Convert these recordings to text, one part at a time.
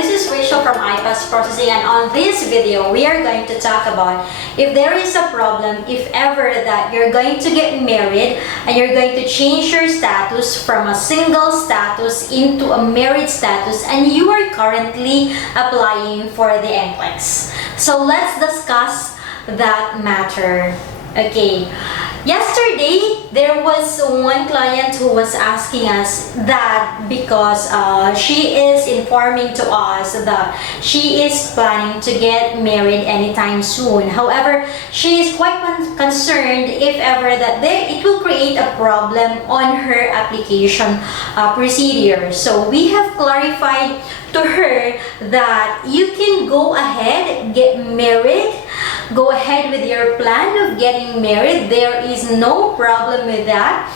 this is Rachel from IPASS Processing, and on this video, we are going to talk about if there is a problem, if ever that you're going to get married and you're going to change your status from a single status into a married status and you are currently applying for the Nclex. So let's discuss that matter. Okay, yesterday there was one client who was asking us that because she is informing to us that she is planning to get married anytime soon. However, she is quite concerned if ever that it will create a problem on her application procedure. So we have clarified to her that you can go ahead, get married, go ahead with your plan of getting married. There is no problem with that.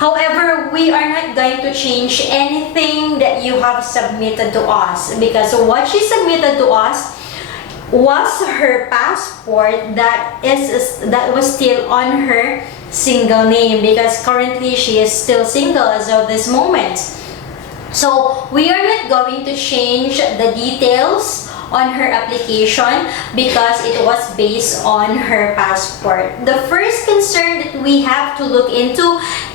However, we are not going to change anything that you have submitted to us, because what she submitted to us was her passport that was still on her single name, because currently she is still single as of this moment. So we are not going to change the details on her application because it was based on her passport. The first concern that we have to look into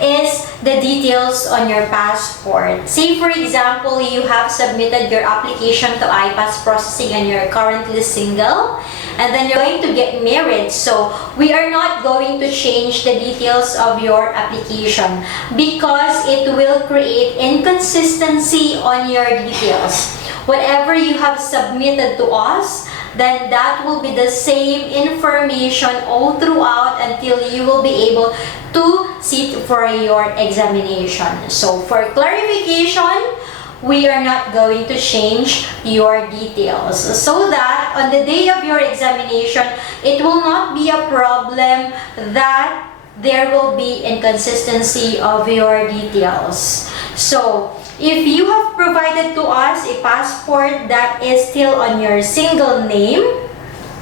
is the details on your passport. Say for example, you have submitted your application to IPASS Processing and you're currently single, and then you're going to get married. So we are not going to change the details of your application because it will create inconsistency on your details. Whatever you have submitted to us, then that will be the same information all throughout until you will be able to sit for your examination. So for clarification, we are not going to change your details so that on the day of your examination, it will not be a problem that there will be inconsistency of your details. So if you have provided to us a passport that is still on your single name,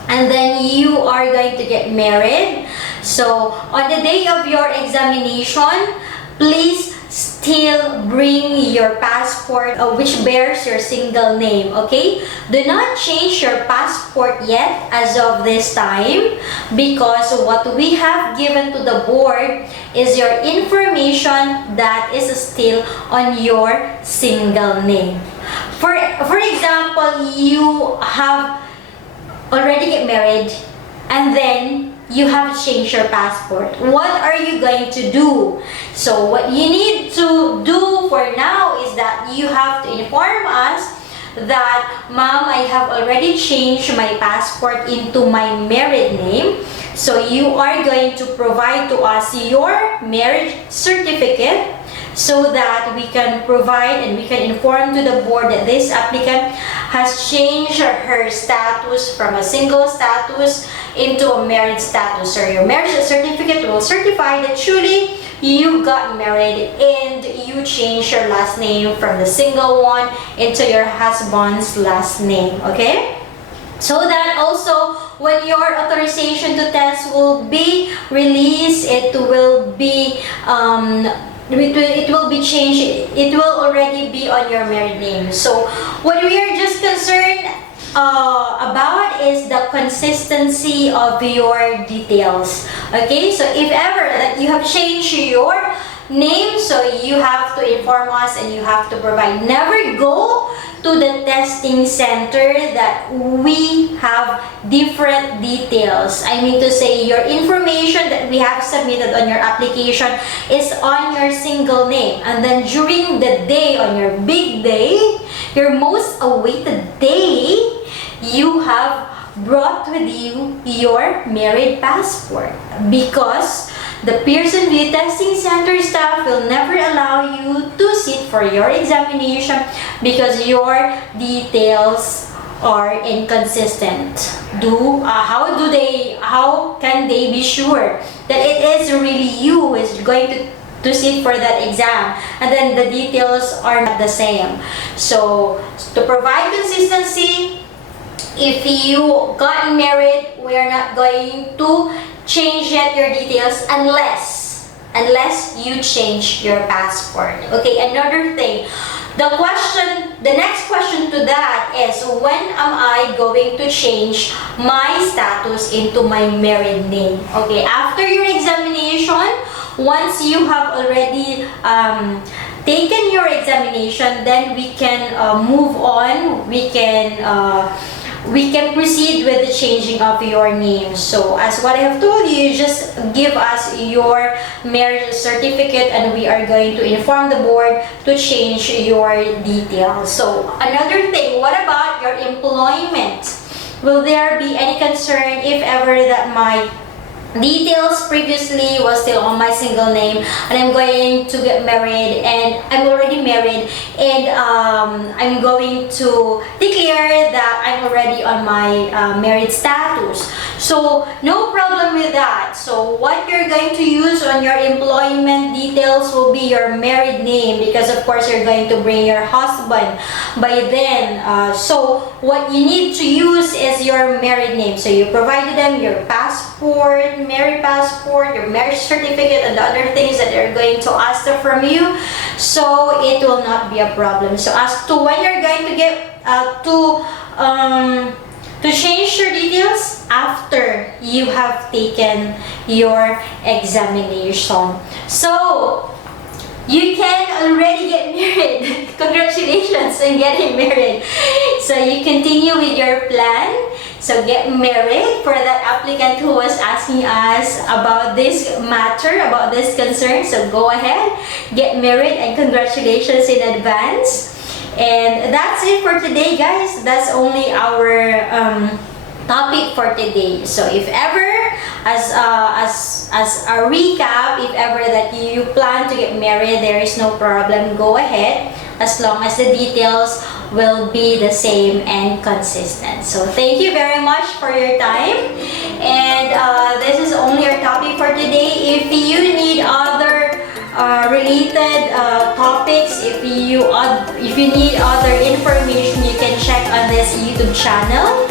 and then you are going to get married, so on the day of your examination, please still bring your passport which bears your single name, okay? Do not change your passport yet as of this time, because what we have given to the board is your information that is still on your single name. For example, you have already get married and then you have changed your passport. What are you going to do? So what you need to do for now is that you have to inform us that, Ma'am, I have already changed my passport into my married name. So you are going to provide to us your marriage certificate so that we can provide and we can inform to the board that this applicant has changed her status from a single status into a married status. So your marriage certificate will certify that truly you got married and you changed your last name from the single one into your husband's last name, okay? So that also when your authorization to test will be released, it will be changed. It will already be on your married name. So what we are just concerned about is the consistency of your details. Okay, so if ever that you have changed your name, so you have to inform us and you have to provide. Never go to the testing center that we have different details. I mean to say, your information that we have submitted on your application is on your single name, and then during the day, on your big day, your most awaited day, you have brought with you your married passport, because the Pearson View Testing Center staff will never allow you to sit for your examination because your details are inconsistent. How can they be sure that it is really you who is going to sit for that exam, and then the details are not the same? So to provide consistency, if you got married, we are not going to change yet your details unless you change your passport. Okay, another thing, the the next question to that is, when am I going to change my status into my married name? Okay, after your examination, once you have already taken your examination, then we can move on. We can proceed with the changing of your name. So as what I have told you, just give us your marriage certificate and we are going to inform the board to change your details. So another thing, what about your employment? Will there be any concern if ever that my details previously was still on my single name and I'm going to get married and I'm already married and I'm going to declare that I'm already on my married status? So no problem with that. So what you're going to use on your employment details will be your married name, because of course you're going to bring your husband by then. So what you need to use is your married name. So you provided them your passport, married passport, your marriage certificate, and the other things that they're going to ask from you. So it will not be a problem. So as to when you're going to get to change your details, after you have taken your examination. So you can already get married. Congratulations on getting married. So you continue with your plan. So get married. For that applicant who was asking us about this matter, about this concern, so go ahead, get married, and congratulations in advance. And that's it for today, guys. That's only our topic for today. So if ever, as a recap, if ever that you plan to get married, there is no problem, go ahead, as long as the details will be the same and consistent. So thank you very much for your time, and this is only our topic for today. If you need other related topics, if you need other information, you can check on this YouTube channel.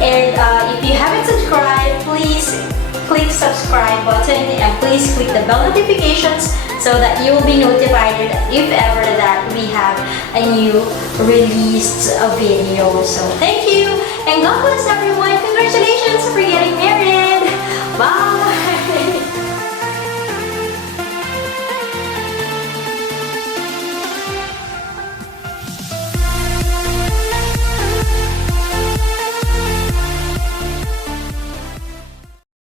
And if you haven't subscribed, please click subscribe button and please click the bell notifications so that you will be notified if ever that we have a new released video. So thank you, and God bless everyone. Congratulations!